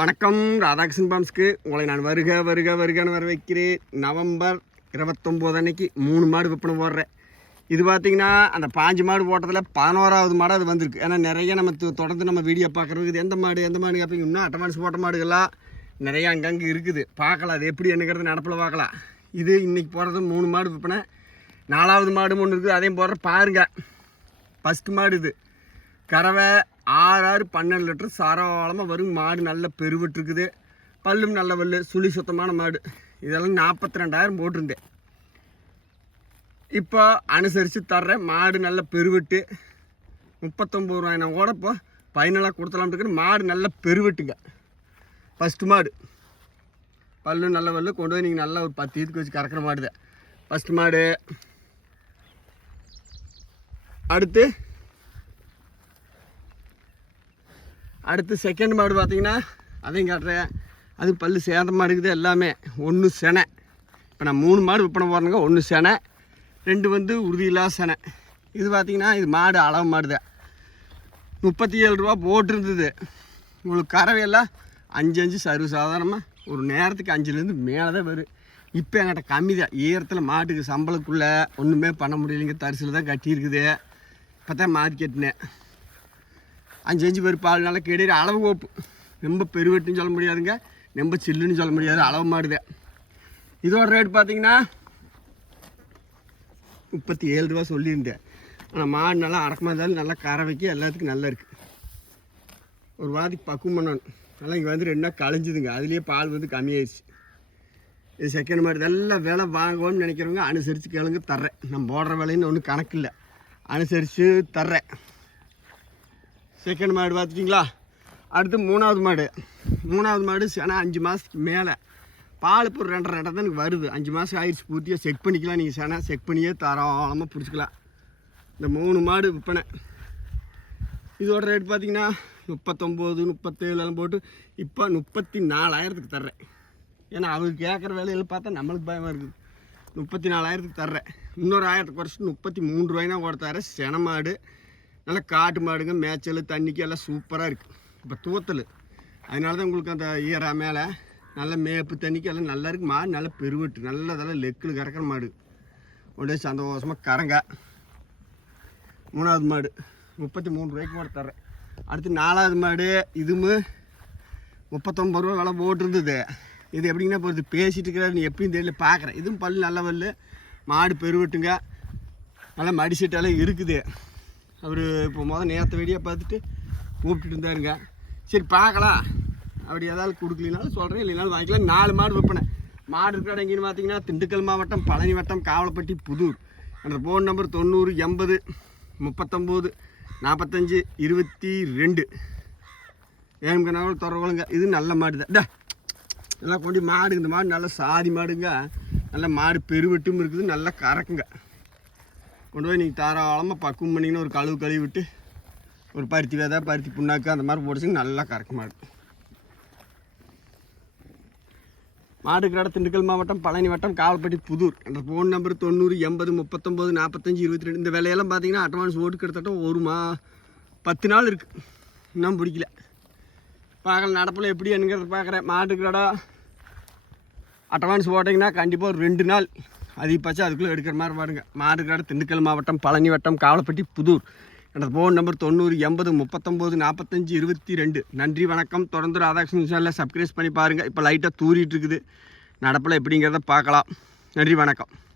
வணக்கம் ராதாகிருஷ்ணன் பாம்ஸ்க்கு. உங்களை நான் வருக வருக வருகன்னு வர வைக்கிறேன் நவம்பர் இருபத்தொம்போது அன்னைக்கு மூணு மாடு விற்பனை போடுறேன் இது பார்த்தீங்கன்னா அந்த பாஞ்சு மாடு போட்டதில் பதினோராவது மாடு அது வந்திருக்கு. ஏன்னா நிறைய நம்ம தொடர்ந்து நம்ம வீடியோ பார்க்குறதுக்கு இது எந்த மாடு எந்த மாடு கேட்பீங்க இன்னும் அட்டமான்ஸ் போட்ட மாடுகள்லாம் நிறையா அங்கங்கே இருக்குது. பார்க்கலாம் அது எப்படி என்னங்கிறது நடப்பில் பார்க்கலாம் இது இன்றைக்கி போடுறது மூணு மாடு விற்பனை. நாலாவது மாடும் ஒன்று இருக்குது அதையும் போடுற பாருங்க. ஃபஸ்ட்டு மாடு இது. கறவை ஆறு ஆறு பன்னெண்டு லிட்டர் சாராளமாக வரும் மாடு. நல்ல பெருவிட்டுருக்குது. பல்லும் நல்ல பல்லு சுழி சுத்தமான மாடு. இதெல்லாம் நாற்பத்தி ரெண்டாயிரம் போட்டிருந்தேன். இப்போ அனுசரித்து தர்றேன். மாடு நல்ல பெருவிட்டு. முப்பத்தொம்பது ரூபாய் கூட இப்போ ஃபைனலாக கொடுத்தலாம்னு மாடு நல்ல பெருவிட்டுங்க. ஃபஸ்ட்டு மாடு. பல்லு நல்ல பல்லு கொண்டு போய் நீங்கள் நல்லா ஒரு பத்து இதுக்கு வச்சு கறக்கிற மாடுதான். ஃபஸ்ட்டு மாடு. அடுத்து அடுத்து செகண்ட் மாடு பார்த்தீங்கன்னா அதையும் காட்டுறேன். அது பல்லு சேர்ந்த மாடு இருக்குது எல்லாமே ஒன்று செனை. இப்போ நான் மூணு மாடு விற்பனை போகிறேங்க ஒன்று செனை ரெண்டு வந்து உறுதியில்லா செனை. இது பார்த்திங்கன்னா இது மாடு அளவு மாடு தான் முப்பத்தி ஏழு ரூபா போட்டிருந்தது. உங்களுக்கு கறவையெல்லாம் அஞ்சு அஞ்சு சர்வ சாதாரணமாக ஒரு நேரத்துக்கு அஞ்சுலேருந்து மேலே தான் வரும். இப்போ என்கிட்ட கம்மி தான் ஈரத்தில் மாட்டுக்கு சம்பளக்குள்ளே ஒன்றுமே பண்ண முடியலைங்க. தரிசில் தான் கட்டியிருக்குது. இப்போ தான் மாற்றி கட்டினேன் அஞ்சு அஞ்சு பேர் பால் நல்லா கிடையாது அளவு கோப்பு. ரொம்ப பெருவெட்டுன்னு சொல்ல முடியாதுங்க. ரொம்ப சில்லுன்னு சொல்ல முடியாது. அளவு மாடுது. இதோட ரேட் பார்த்தீங்கன்னா முப்பத்தி ஏழு ரூபா சொல்லியிருந்தேன். ஆனால் மாடு நல்லா அடக்கமாக இருந்தாலும் நல்லா கரை வைக்க எல்லாத்துக்கும் நல்லா இருக்குது ஒரு வாரத்துக்கு பக்குவம் பண்ணணும். நல்லா இங்கே வந்து ரெண்டு நாள் களைஞ்சுதுங்க அதுலேயே பால் வந்து கம்மியாயிடுச்சு இது செகண்ட் மாடு. இதெல்லாம் விலை வாங்குவோம்னு நினைக்கிறவங்க அனுசரித்து கேளுங்க. தர்றேன். நம்ம போடுற விலைன்னு ஒன்றும் கணக்கு இல்லை அனுசரித்து தர்றேன். செகண்ட் மாடு பார்த்துட்டிங்களா? அடுத்து மூணாவது மாடு. மூணாவது மாடு சேனா அஞ்சு மாதத்துக்கு மேலே. பால் இப்போ ஒரு ரெண்டரை ரெண்டரை தான் எனக்கு வருது. அஞ்சு மாதம் ஆயிடுச்சு பூர்த்தியாக செக் பண்ணிக்கலாம். நீங்கள் சேனா செக் பண்ணியே தாராளமாக பிடிச்சிக்கலாம். இந்த மூணு மாடு விற்பனை. இதோட ரேட் பார்த்தீங்கன்னா முப்பத்தொம்போது முப்பத்தேழு எல்லாம் போட்டு இப்போ முப்பத்தி நாலாயிரத்துக்கு தர்றேன். ஏன்னா அவங்க கேட்குற வேலையில் பார்த்தா நம்மளுக்கு பயமாக இருக்குது. முப்பத்தி நாலாயிரத்துக்கு தர்றேன். இன்னொரு ஆயிரத்துக்கு குறைச்சிட்டு முப்பத்தி மூணு ரூபாய்னா கூட தரேன் சென மாடு நல்லா காட்டு மாடுங்க மேய்ச்சல் தண்ணிக்கு எல்லாம் சூப்பராக இருக்குது இப்போ தூத்தல். அதனால தான் உங்களுக்கு அந்த ஈரா மேலே நல்ல மேப்பு தண்ணிக்கு எல்லாம் நல்லா இருக்குது மாடு நல்லா பெருவெட்டு நல்ல அதெல்லாம் லெக்கில் கறக்கிற மாடு. உடனே சந்தோஷமாக கறங்க. மூணாவது மாடு. முப்பத்தி மூணு ரூபாய்க்கு மாடு தர்றேன். அடுத்து நாலாவது மாடு. இதுவும் முப்பத்தொம்பது ரூபா விலை போட்டிருந்தது. இது எப்படிங்கன்னா இப்போ இது இருக்கிறாரு நீ எப்படின்னு தெரியல பார்க்குறேன் இதுவும் பல் நல்ல பல் மாடு பெருவெட்டுங்க. நல்லா மடிசீட்டெல்லாம் இருக்குது. அவர் இப்போ மொதல் நேரத்தை வெடியாக பார்த்துட்டு கூப்பிட்டுட்டு இருந்தாருங்க. சரி பார்க்கலாம். அப்படி ஏதாவது கொடுக்கலனாலும் சொல்கிறேன் இல்லைனாலும் வாங்கிக்கலாம். நாலு மாடு விற்பனை. மாடு இருக்கிற இடம் எங்கேன்னு பார்த்தீங்கன்னா திண்டுக்கல் மாவட்டம் பழனி வட்டம் காவலப்பட்டி புதூர். அந்த ஃபோன் நம்பர் தொண்ணூறு எண்பது முப்பத்தொம்போது நாற்பத்தஞ்சு இருபத்தி ரெண்டு. வேணுங்கிறனாலும் தொடர்புங்க இது நல்ல மாடு தான் எல்லாம் கொண்டு மாடு இந்த மாடு நல்ல சாதி மாடுங்க. நல்ல மாடு பெருவெட்டும் இருக்குது நல்லா கறக்குங்க. கொண்டு போய் நீங்கள் தாராளமாக பக்குவம் பண்ணிங்கன்னா ஒரு கழுவு கழுவி விட்டு ஒரு பருத்தி விதை பருத்தி புண்ணாக்கு அந்த மாதிரி போட்டுச்சுங்க நல்லா கறக்க மாடு. மாடு கடை திண்டுக்கல் மாவட்டம் பழனி வட்டம் காவல்பட்டி புதூர். என்ற ஃபோன் நம்பர் தொண்ணூறு எண்பது முப்பத்தொம்போது நாற்பத்தஞ்சு இருபத்தி ரெண்டு. இந்த விலையெல்லாம் பார்த்தீங்கன்னா அட்வான்ஸ் ஓட்டு கிட்டத்தட்ட ஒரு மா பத்து நாள் இருக்குது இன்னும் பிடிக்கல. பார்க்கல நடப்பில் எப்படி என்னங்கிறத பார்க்குறேன். மாட்டு கடை அட்வான்ஸ் போட்டிங்கன்னா கண்டிப்பாக ஒரு ரெண்டு நாள். அதிகபட்சம் அதுக்குள்ளே எடுக்கிற மாதிரி பாருங்க. மாறுக்காடு திண்டுக்கல் மாவட்டம் பழனி வட்டம் காவலப்பட்டி புதூர். எனது ஃபோன் நம்பர் தொண்ணூறு எண்பது முப்பத்தொம்போது நாற்பத்தஞ்சு இருபத்தி ரெண்டு நன்றி வணக்கம். தொடர்ந்து ராதாகிருஷ்ணன் சேனலில் சப்ஸ்கிரைப் பண்ணி பாருங்கள் இப்போ லைட்டாக தூரிட்டு இருக்குது. நடப்பில் எப்படிங்கிறத பார்க்கலாம். நன்றி வணக்கம்.